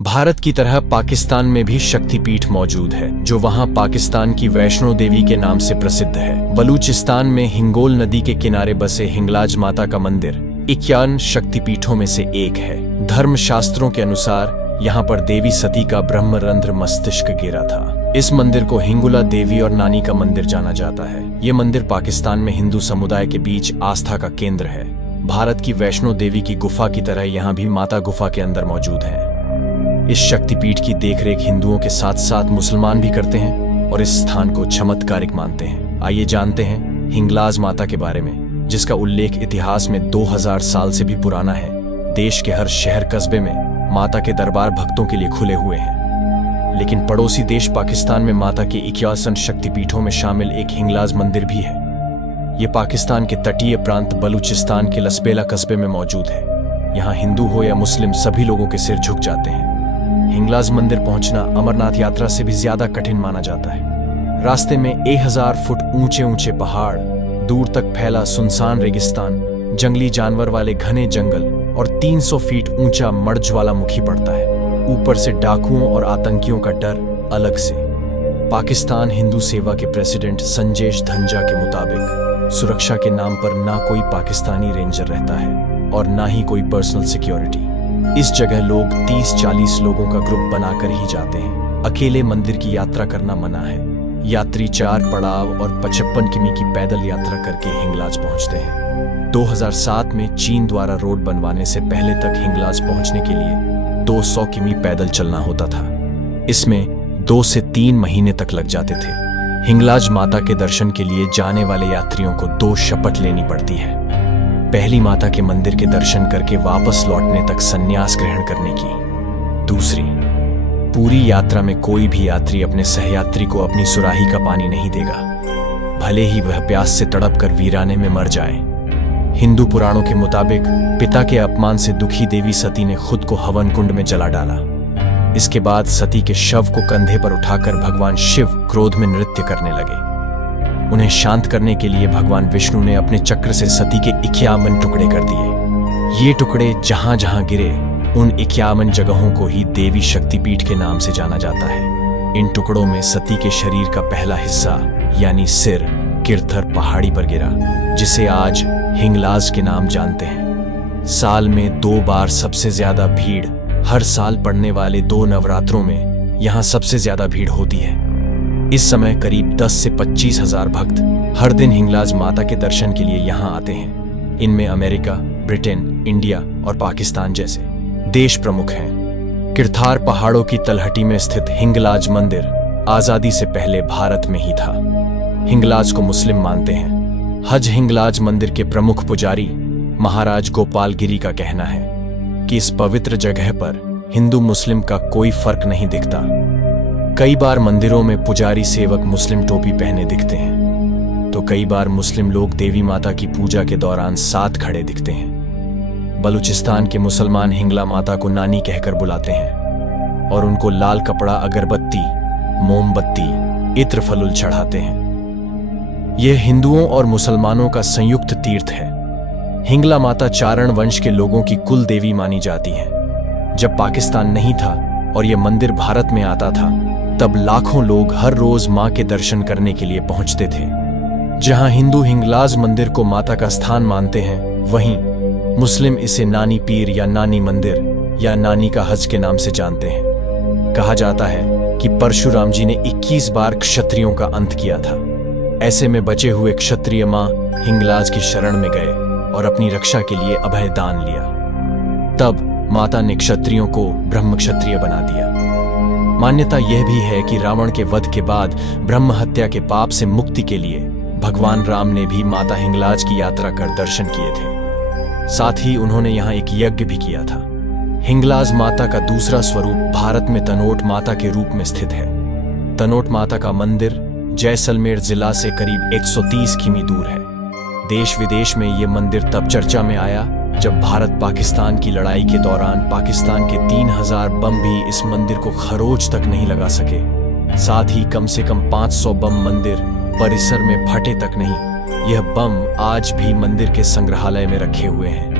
भारत की तरह पाकिस्तान में भी शक्तिपीठ मौजूद है, जो वहां पाकिस्तान की वैष्णो देवी के नाम से प्रसिद्ध है। बलूचिस्तान में हिंगोल नदी के किनारे बसे हिंगलाज माता का मंदिर 51 शक्तिपीठों में से एक है। धर्म शास्त्रों के अनुसार यहाँ पर देवी सती का ब्रह्मरंध्र मस्तिष्क गिरा था। इस मंदिर को हिंगुला देवी और नानी का मंदिर जाना जाता है। ये मंदिर पाकिस्तान में हिंदू समुदाय के बीच आस्था का केंद्र है। भारत की वैष्णो देवी की गुफा की तरह यहाँ भी माता गुफा के अंदर मौजूद है। इस शक्तिपीठ की देखरेख हिंदुओं के साथ साथ मुसलमान भी करते हैं और इस स्थान को चमत्कारिक मानते हैं। आइए जानते हैं हिंगलाज माता के बारे में, जिसका उल्लेख इतिहास में 2000 साल से भी पुराना है। देश के हर शहर कस्बे में माता के दरबार भक्तों के लिए खुले हुए हैं, लेकिन पड़ोसी देश पाकिस्तान में माता के 51 शक्तिपीठों में शामिल एक हिंगलाज मंदिर भी है। ये पाकिस्तान के तटीय प्रांत बलूचिस्तान के लसबेला कस्बे में मौजूद है। यहाँ हिंदू हो या मुस्लिम, सभी लोगों के सिर झुक जाते हैं। हिंगलाज मंदिर पहुंचना अमरनाथ यात्रा से भी ज्यादा कठिन माना जाता है। रास्ते में 1000 फुट ऊंचे ऊंचे पहाड़, दूर तक फैला सुनसान रेगिस्तान, जंगली जानवर वाले घने जंगल और 300 फीट ऊंचा मर्द ज्वालामुखी पड़ता है। ऊपर से डाकुओं और आतंकियों का डर अलग से। पाकिस्तान हिंदू सेवा के प्रेसिडेंट संजेश धंजा के मुताबिक सुरक्षा के नाम पर ना कोई पाकिस्तानी रेंजर रहता है और ना ही कोई पर्सनल सिक्योरिटी। इस जगह लोग 30-40 लोगों का ग्रुप बनाकर ही जाते हैं। अकेले मंदिर की यात्रा करना मना है। यात्री 4 पड़ाव और 55 किमी की पैदल यात्रा करके हिंगलाज पहुंचते हैं। 2007 में चीन द्वारा रोड बनवाने से पहले तक हिंगलाज पहुंचने के लिए 200 किमी पैदल चलना होता था। इसमें 2 से 3 महीने तक लग जाते थे। हिंगलाज माता के दर्शन के लिए जाने वाले यात्रियों को 2 शपथ लेनी पड़ती है। पहली, माता के मंदिर के दर्शन करके वापस लौटने तक संन्यास ग्रहण करने की। दूसरी, पूरी यात्रा में कोई भी यात्री अपने सहयात्री को अपनी सुराही का पानी नहीं देगा, भले ही वह प्यास से तड़पकर वीराने में मर जाए। हिंदू पुराणों के मुताबिक पिता के अपमान से दुखी देवी सती ने खुद को हवन कुंड में जला डाला। इसके बाद सती के शव को कंधे पर उठाकर भगवान शिव क्रोध में नृत्य करने लगे। उन्हें शांत करने के लिए भगवान विष्णु ने अपने चक्र से सती के 51 टुकड़े कर दिए। ये टुकड़े जहां जहां गिरे, उन 51 जगहों को ही देवी शक्तिपीठ के नाम से जाना जाता है। इन टुकड़ों में सती के शरीर का पहला हिस्सा यानी सिर किरथर पहाड़ी पर गिरा, जिसे आज हिंगलाज के नाम जानते हैं। साल में 2 बार सबसे ज्यादा भीड़, हर साल पड़ने वाले 2 नवरात्रों में यहाँ सबसे ज्यादा भीड़ होती है। इस समय करीब 10 से 25 हजार भक्त हर दिन हिंगलाज माता के दर्शन के लिए यहाँ आते हैं। इनमें अमेरिका, ब्रिटेन, इंडिया और पाकिस्तान जैसे देश प्रमुख हैं। किरथार पहाड़ों की तलहटी में स्थित हिंगलाज मंदिर आजादी से पहले भारत में ही था। हिंगलाज को मुस्लिम मानते हैं। हज हिंगलाज मंदिर के प्रमुख पुजारी महाराज गोपालगिरी का कहना है कि इस पवित्र जगह पर हिंदू मुस्लिम का कोई फर्क नहीं दिखता। कई बार मंदिरों में पुजारी सेवक मुस्लिम टोपी पहने दिखते हैं, तो कई बार मुस्लिम लोग देवी माता की पूजा के दौरान साथ खड़े दिखते हैं। बलूचिस्तान के मुसलमान हिंगला माता को नानी कहकर बुलाते हैं और उनको लाल कपड़ा, अगरबत्ती, मोमबत्ती, इत्र फलूल चढ़ाते हैं। यह हिंदुओं और मुसलमानों का संयुक्त तीर्थ है। हिंगला माता चारण वंश के लोगों की कुल देवी मानी जाती है। जब पाकिस्तान नहीं था और यह मंदिर भारत में आता था, तब लाखों लोग हर रोज मां के दर्शन करने के लिए पहुंचते थे। जहां हिंदू हिंगलाज मंदिर को माता का स्थान मानते हैं, वहीं मुस्लिम इसे नानी पीर या नानी मंदिर या नानी का हज के नाम से जानते हैं। कहा जाता है कि परशुराम जी ने 21 बार क्षत्रियों का अंत किया था। ऐसे में बचे हुए क्षत्रिय मां हिंगलाज की शरण में गए और अपनी रक्षा के लिए अभय दान लिया। तब माता ने क्षत्रियों को ब्रह्म क्षत्रिय बना दिया। मान्यता यह भी है कि रावण के वध के बाद ब्रह्म हत्या के पाप से मुक्ति के लिए भगवान राम ने भी माता हिंगलाज की यात्रा कर दर्शन किए थे। साथ ही उन्होंने यहाँ एक यज्ञ भी किया था। हिंगलाज माता का दूसरा स्वरूप भारत में तनोट माता के रूप में स्थित है। तनोट माता का मंदिर जैसलमेर जिला से करीब 130 किमी दूर है। देश विदेश में ये मंदिर तब चर्चा में आया जब भारत पाकिस्तान की लड़ाई के दौरान पाकिस्तान के 3000 बम भी इस मंदिर को खरोच तक नहीं लगा सके। साथ ही कम से कम 500 बम मंदिर परिसर में फटे तक नहीं। यह बम आज भी मंदिर के संग्रहालय में रखे हुए हैं।